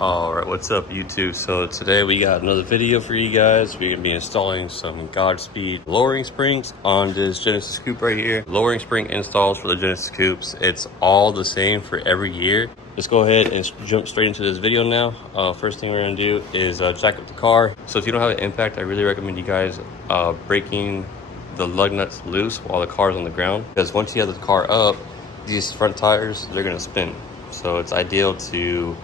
Alright, what's up YouTube? So today we got another video for you guys. We're going to be installing some Godspeed lowering springs on this Genesis Coupe right here. Lowering spring installs for the Genesis Coupes. It's all the same for every year. Let's go ahead and jump straight into this video now. First thing we're going to do is jack up the car. So if you don't have an impact, I really recommend you guys breaking the lug nuts loose while the car is on the ground. Because once you have the car up, these front tires, they're going to spin. So it's ideal to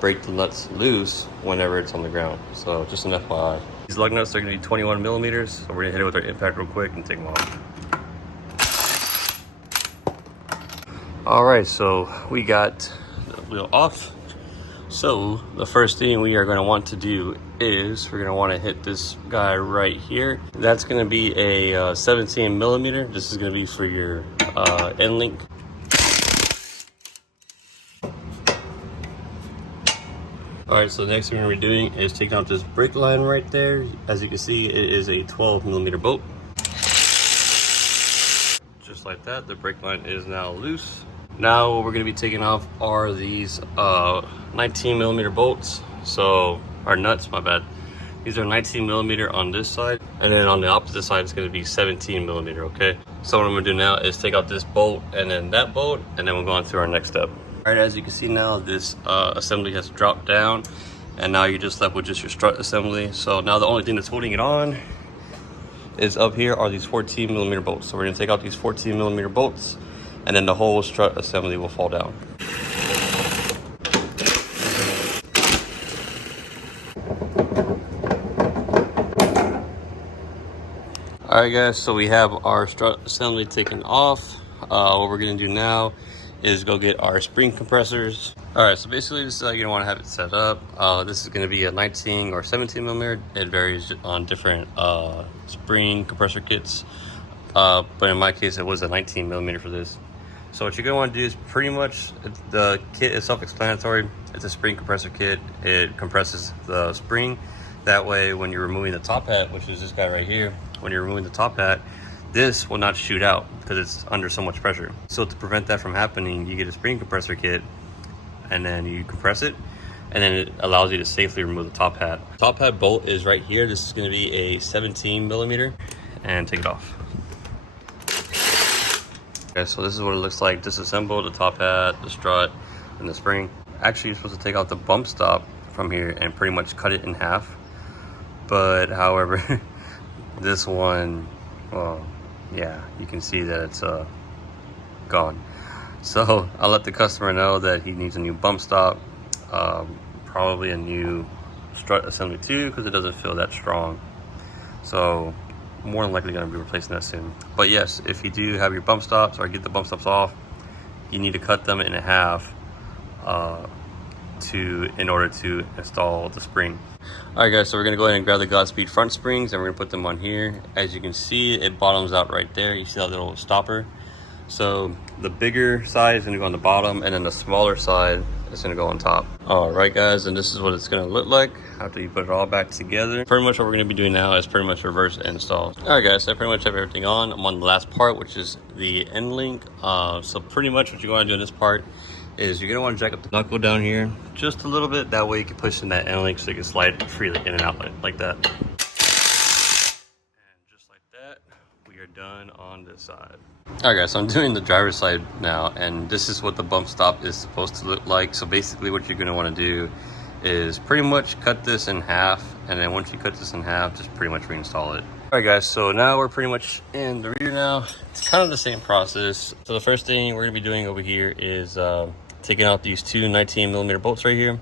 break the nuts loose whenever it's on the ground. So just an FYI. These lug nuts are going to be 21 millimeters. So we're going to hit it with our impact real quick and take them off. Alright, so we got the wheel off. So the first thing we are going to want to do is we're going to want to hit this guy right here. That's going to be a 17 millimeter. This is going to be for your end link. Alright, so the next thing we're going to be doing is taking out this brake line right there. As you can see, it is a 12 millimeter bolt. Just like that, the brake line is now loose. Now what we're going to be taking off are these 19 millimeter bolts. So, or nuts, my bad. These are 19 millimeter on this side, and then on the opposite side it's going to be 17 millimeter, okay? So what I'm going to do now is take out this bolt and then that bolt, and then we'll go on to our next step. Alright, as you can see now, this assembly has dropped down, and now you're just left with just your strut assembly. So now the only thing that's holding it on is up here are these 14 millimeter bolts. So we're going to take out these 14 millimeter bolts, and then the whole strut assembly will fall down. Alright guys, so we have our strut assembly taken off. What we're going to do now is go get our spring compressors. Alright, so basically this is how you want to have it set up. This is going to be a 19 or 17 millimeter. It varies on different spring compressor kits. But in my case, it was a 19 millimeter for this. So what you're going to want to do is pretty much, the kit is self-explanatory. It's a spring compressor kit. It compresses the spring. That way, when you're removing the top hat, which is this guy right here, when you're removing the top hat, this will not shoot out because it's under so much pressure. So to prevent that from happening, you get a spring compressor kit and then you compress it, and then it allows you to safely remove the top hat. Top hat bolt is right here. This is going to be a 17 millimeter, and take it off. Okay, so this is what it looks like disassembled: the top hat, the strut, and the spring. Actually, you're supposed to take out the bump stop from here and pretty much cut it in half. But however, this one, well, yeah, you can see that it's gone. So I'll let the customer know that he needs a new bump stop, probably a new strut assembly too, because it doesn't feel that strong. So more than likely going to be replacing that soon. But yes, if you do have your bump stops or get the bump stops off, you need to cut them in half in order to install the spring. Alright guys, so we're going to go ahead and grab the Godspeed front springs, and we're going to put them on here. As you can see, it bottoms out right there. You see that little stopper? So the bigger side is going to go on the bottom, and then the smaller side is going to go on top. Alright guys, and this is what it's going to look like after you put it all back together. Pretty much what we're going to be doing now is pretty much reverse install. Alright guys, so I pretty much have everything on. I'm on the last part, which is the end link. So pretty much what you're going to do in this part is you're going to want to jack up the knuckle down here just a little bit. That way you can push in that end link so you can slide freely in and out like that. And just like that, we are done on this side. Alright guys, so I'm doing the driver's side now, and this is what the bump stop is supposed to look like. So basically what you're going to want to do is pretty much cut this in half, and then once you cut this in half, just pretty much reinstall it. Alright guys, so now we're pretty much in the rear now. It's kind of the same process. So the first thing we're going to be doing over here is taking out these two 19 millimeter bolts right here.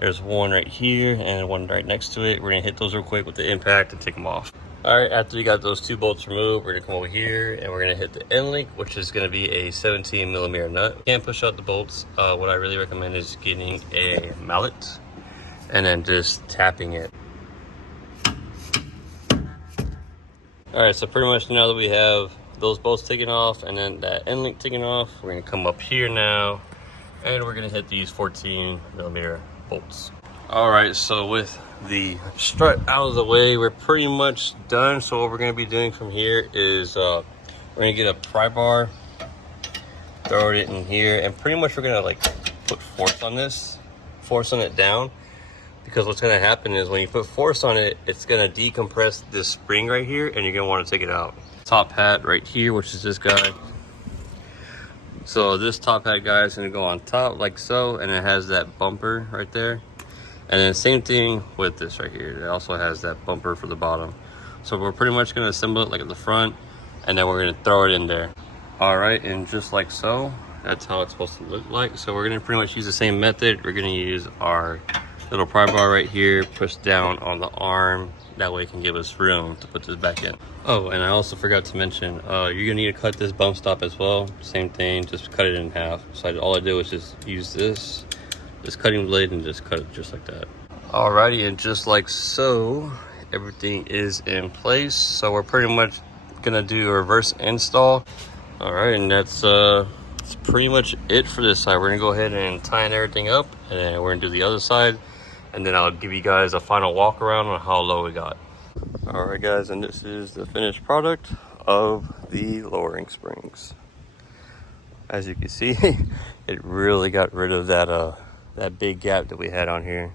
There's one right here and one right next to it. We're going to hit those real quick with the impact and take them off. Alright, after we got those two bolts removed, we're going to come over here and we're going to hit the end link, which is going to be a 17 millimeter nut. You can't push out the bolts. What I really recommend is getting a mallet and then just tapping it. Alright, so pretty much now that we have those bolts taken off and then that end link taken off, we're going to come up here now and we're going to hit these 14 millimeter bolts. Alright, so with the strut out of the way, we're pretty much done. So what we're going to be doing from here is we're going to get a pry bar, throw it in here, and pretty much we're going to like put force on this forcing it down, because what's going to happen is when you put force on it, it's going to decompress this spring right here, and you're going to want to take it out. Top hat right here, which is this guy. So this top hat guy is going to go on top like so, and it has that bumper right there. And then same thing with this right here. It also has that bumper for the bottom. So we're pretty much going to assemble it like at the front, and then we're going to throw it in there. All right, and just like so, that's how it's supposed to look like. So we're going to pretty much use the same method. We're going to use our little pry bar right here, push down on the arm. That way it can give us room to put this back in. Oh, and I also forgot to mention, you're gonna need to cut this bump stop as well. Same thing, just cut it in half. So all I do is just use this cutting blade and just cut it just like that. Alrighty, and just like so, everything is in place. So we're pretty much gonna do a reverse install. All right, and that's pretty much it for this side. We're gonna go ahead and tighten everything up, and then we're gonna do the other side. And then I'll give you guys a final walk around on how low we got. All right, guys, and this is the finished product of the lowering springs. As you can see, it really got rid of that big gap that we had on here.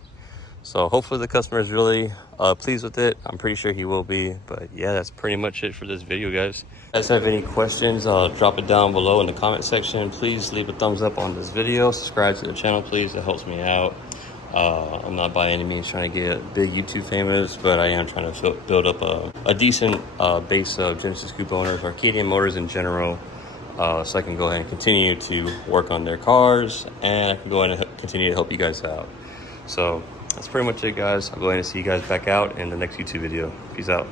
So hopefully the customer is really pleased with it. I'm pretty sure he will be. But yeah, that's pretty much it for this video, guys. If you guys have any questions, drop it down below in the comment section. Please leave a thumbs up on this video. Subscribe to the channel, please. It helps me out. I'm not by any means trying to get big YouTube famous, but I am trying to build up a decent base of Genesis Coupe owners, Arcadian motors in general, so I can go ahead and continue to work on their cars, and I can go ahead and continue to help you guys out. So that's pretty much it, guys. I'll go ahead and see you guys back out in the next YouTube video. Peace out.